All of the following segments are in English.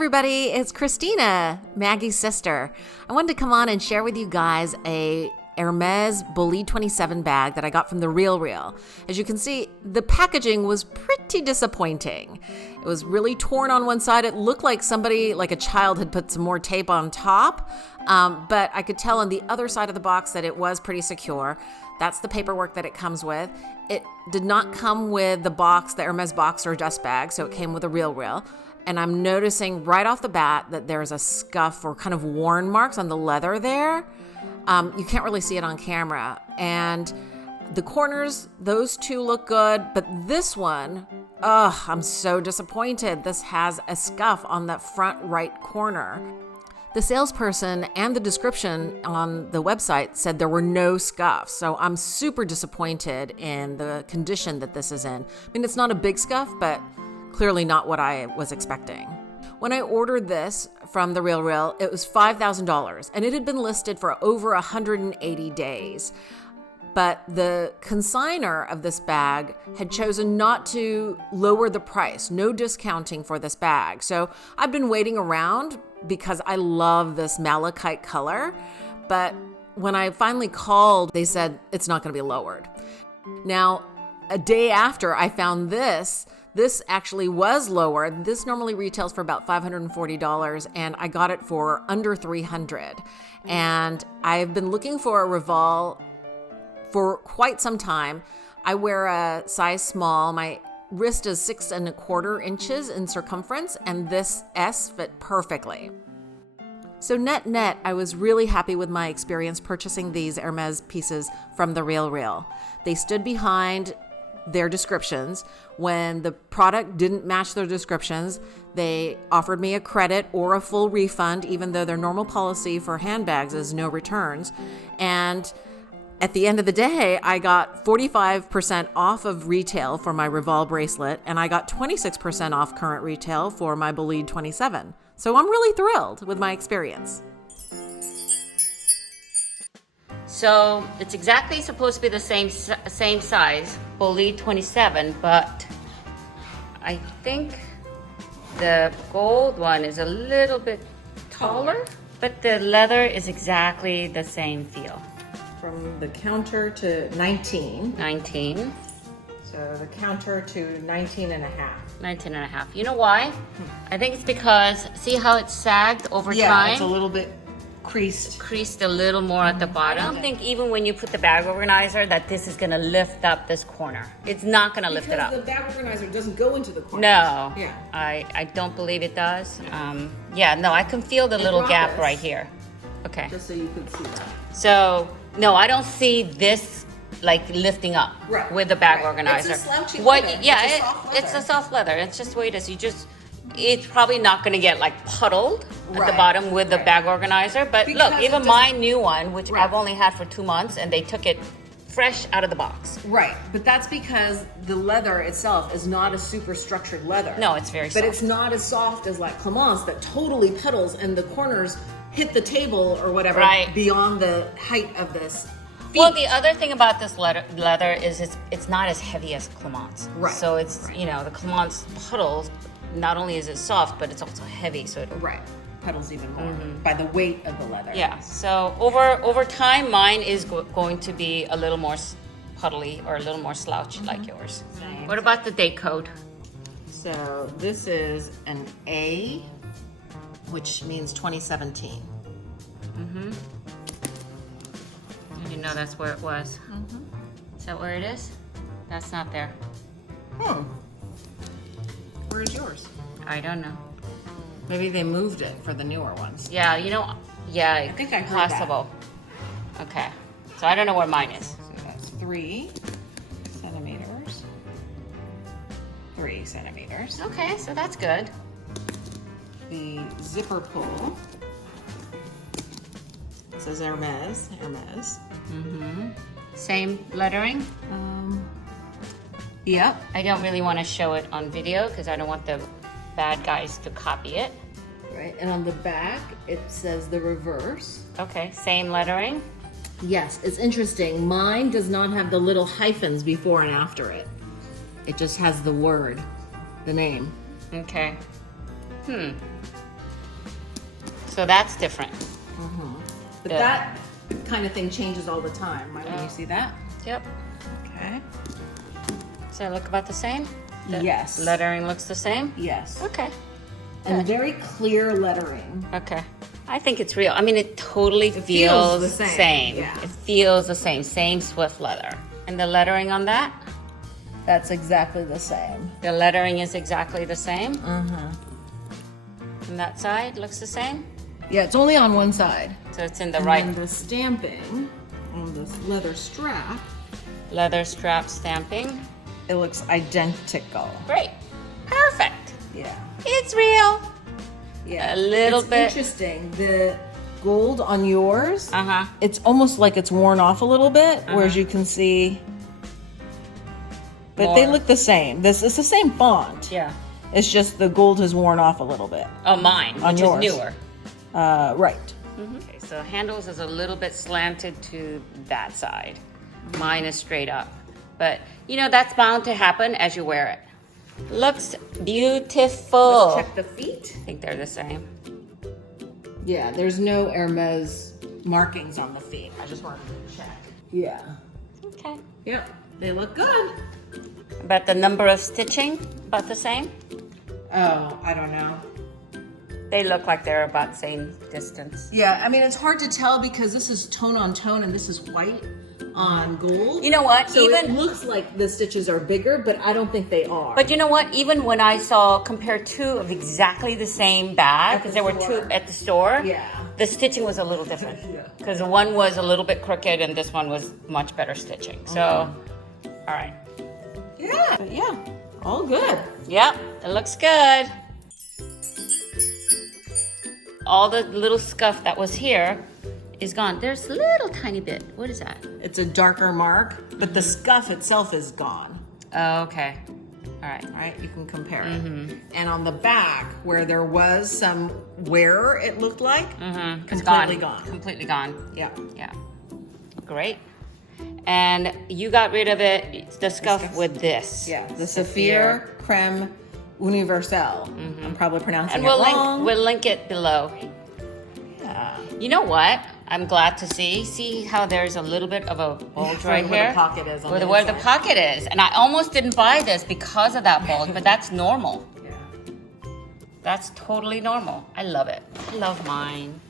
everybody, it's Christina, Maggie's sister. I wanted to come on and share with you guys a Hermes PRELOVED 27 bag that I got from the Realreal. As you can see, the packaging was pretty disappointing. It was really torn on one side. It looked like somebody, like a child, had put some more tape on top, but I could tell on the other side of the box that it was pretty secure. That's the paperwork that it comes with. It did not come with the box, the Hermes box or dust bag, so it came with a Realreal. And I'm noticing right off the bat that there's a scuff or kind of worn marks on the leather there. You can't really see it on camera. And the corners, those two look good, but this one, I'm so disappointed. This has a scuff on that front right corner. The salesperson and the description on the website said there were no scuffs, so I'm super disappointed in the condition that this is in. I mean, it's not a big scuff, but clearly not what I was expecting. When I ordered this from the Realreal, it was $5,000, and it had been listed for over 180 days. But the consignor of this bag had chosen not to lower the price, no discounting for this bag. So I've been waiting around because I love this malachite color. But when I finally called, they said it's not going to be lowered. Now, a day after I found this actually was lowered. This normally retails for about $540, and I got it for under $300. And I've been looking for a Revolve for quite some time. I wear a size small. My wrist is 6 1/4 inches in circumference, and this S fit perfectly. So net, I was really happy with my experience purchasing these Hermes pieces from the Realreal. They stood behind their descriptions. When the product didn't match their descriptions, they offered me a credit or a full refund, even though their normal policy for handbags is no returns. And at the end of the day, I got 45% off of retail for my Revolve bracelet, and I got 26% off current retail for my PRELOVED 27. So I'm really thrilled with my experience. So it's exactly supposed to be the same size, PRELOVED 27, but I think the gold one is a little bit taller, but the leather is exactly the same feel. From the counter to 19. 19. So the counter to 19 and a half. 19 and a half. You know why? I think it's because, see how it's sagged over time? Yeah, it's a little bit creased. Creased a little more at the bottom. I don't think even when you put the bag organizer that this is gonna lift up this corner. It's not gonna lift it up. Because the bag organizer doesn't go into the corner. No. Yeah. I don't believe it does. Yeah, no, I can feel the little gap right here. Okay. Just so you can see that. So, no, I don't see this like lifting up with the bag organizer. It's a slouchy leather. Yeah, it's a soft leather. It's just the way it is. It's probably not going to get like puddled at the bottom with the bag organizer. But because look, even my new one, which I've only had for 2 months, and they took it fresh out of the box. Right, but that's because the leather itself is not a super structured leather. No, it's very soft. But it's not as soft as like Clemence that totally puddles and the corners hit the table or whatever beyond the height of this feet. Well, the other thing about this leather is it's not as heavy as Clemence. Right. So it's, the Clemence puddles, not only is it soft, but it's also heavy. So it puddles even more by the weight of the leather. Yeah. So over time, mine is going to be a little more puddly or a little more slouchy like yours. Same. What about the date code? So this is an A, which means 2017. You know that's where it was. Is that where it is? That's not there. Where's yours? I don't know. Maybe they moved it for the newer ones. Yeah, I think I heard possible. That. Okay. So I don't know where mine is. So that's 3 centimeters. 3 centimeters. Okay, so that's good. The zipper pull. It says Hermes. Same lettering? Yep. I don't really want to show it on video because I don't want the bad guys to copy it. Right, and on the back, it says the reverse. Okay, same lettering. Yes, it's interesting. Mine does not have the little hyphens before and after it. It just has the word, the name. Okay. So that's different. But that kind of thing changes all the time, right? When you see that? Yep. Okay. Does that look about the same? The Yes. lettering looks the same? Yes. Okay. And very clear lettering. Okay. I think it's real. I mean, it totally feels feels the the same. same. Yeah. It feels the same. Same Swift leather. And the lettering on that? That's exactly the same. The lettering is exactly the same? And that side looks the same? Yeah, it's only on one side. So it's in the And right then the stamping on this leather strap, leather strap stamping. it looks identical. Great. Perfect. Yeah. It's real. Yeah. A little it's bit. interesting. The gold on yours, Uh-huh. it's almost like it's worn off a little bit, whereas you can see. But they More. look the same. It's the same font. Yeah. It's just the gold has worn off a little bit. Oh, mine, On which yours. is newer. Right. Okay, so handles is a little bit slanted to that side. Mine is straight up. But, you know, that's bound to happen as you wear it. Looks beautiful. Check the feet. I think they're the same. Yeah, there's no Hermes markings on the feet. I just wanted to check. Yeah. Okay. Yep. They look good. But the number of stitching, about the same? Oh, I don't know. They look like they're about the same distance. Yeah, I mean, it's hard to tell because this is tone on tone and this is white on gold. You know what? So it looks like the stitches are bigger, but I don't think they are. But you know what? Even when I saw compare two of exactly the same bag, because there were two at the store, Yeah. the stitching was a little different. Yeah. Because one was a little bit crooked and this one was much better stitching. So, all right. Yeah. But yeah, all good. Yep, it looks good. All the little scuff that was here is gone. There's a little tiny bit. What is that? It's a darker mark, but the scuff itself is gone. Oh, okay. All right. All right, you can compare it. And on the back, where there was some wear, it looked like, It's completely gone. Completely gone. Yeah. Yeah. Great. And you got rid of it, the scuff with this. Yeah, the Saphir Creme Universelle. I'm probably pronouncing And it wrong. we'll link it below. Yeah. You know what? I'm glad to see. See how there's a little bit of a bulge right where here? the pocket is on the Where the inside. pocket is. And I almost didn't buy this because of that bulge, but that's normal. Yeah. That's totally normal. I love it. I love mine.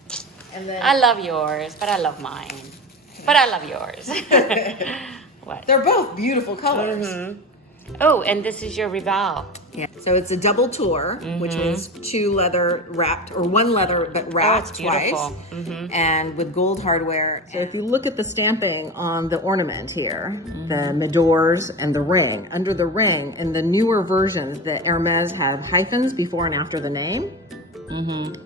And then I love yours, but I love mine. But I love yours. What? they're both beautiful colors. Oh, and this is your Rival. Yeah. So it's a double tour, which means two leather wrapped, or one leather but wrapped it's twice, beautiful. and with gold hardware. So if you look at the stamping on the ornament here, the Midors and the ring, under the ring, in the newer versions, the Hermes have hyphens before and after the name.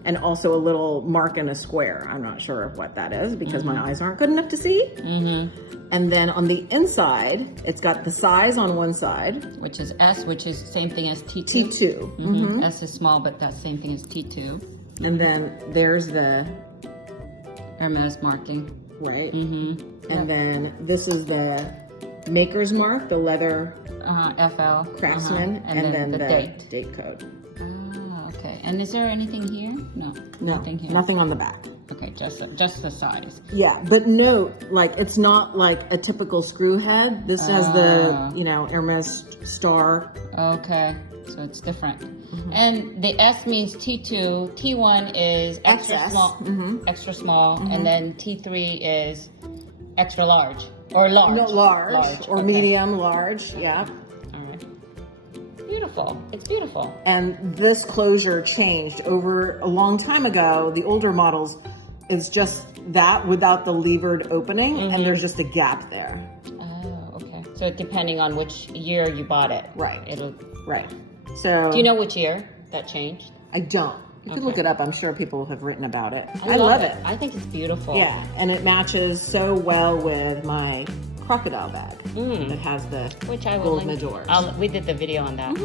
And also a little mark in a square. I'm not sure of what that is because my eyes aren't good enough to see. And then on the inside, it's got the size on one side. Which is S, which is same thing as T2. T2. S is small, but that's same thing as T2. And then there's the, Hermes marking. right? And then this is the maker's mark, the leather FL. craftsman, And then the date. date. code. Ah, okay. And is there anything here? No. No, Nothing here. nothing on the back. Okay, just the size. Yeah, but note, like, it's not like a typical screw head. This has the, Hermes star. Okay, so it's different. And the S means T2, T1 is extra XS. small, extra small, and then T3 is extra large or large. No, large or okay. medium, large, yeah. All right. Beautiful. It's beautiful. And this closure changed over a long time ago. The older models, it's just that without the levered opening, and there's just a gap there. Oh, okay. So depending on which year you bought it. Right. It'll. Right. So Do you know which year that changed? I don't. You can Okay. look it up. I'm sure people have written about it. I love it. I think it's beautiful. Yeah, and it matches so well with my crocodile bag. It has the Which I will gold link. Midors. We did the video on that.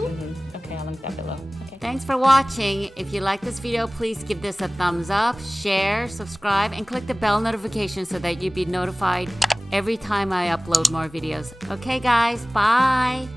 Okay, I'll link that below. Okay. Thanks for watching. If you like this video, please give this a thumbs up, share, subscribe, and click the bell notification so that you'll be notified every time I upload more videos. Okay, guys, bye.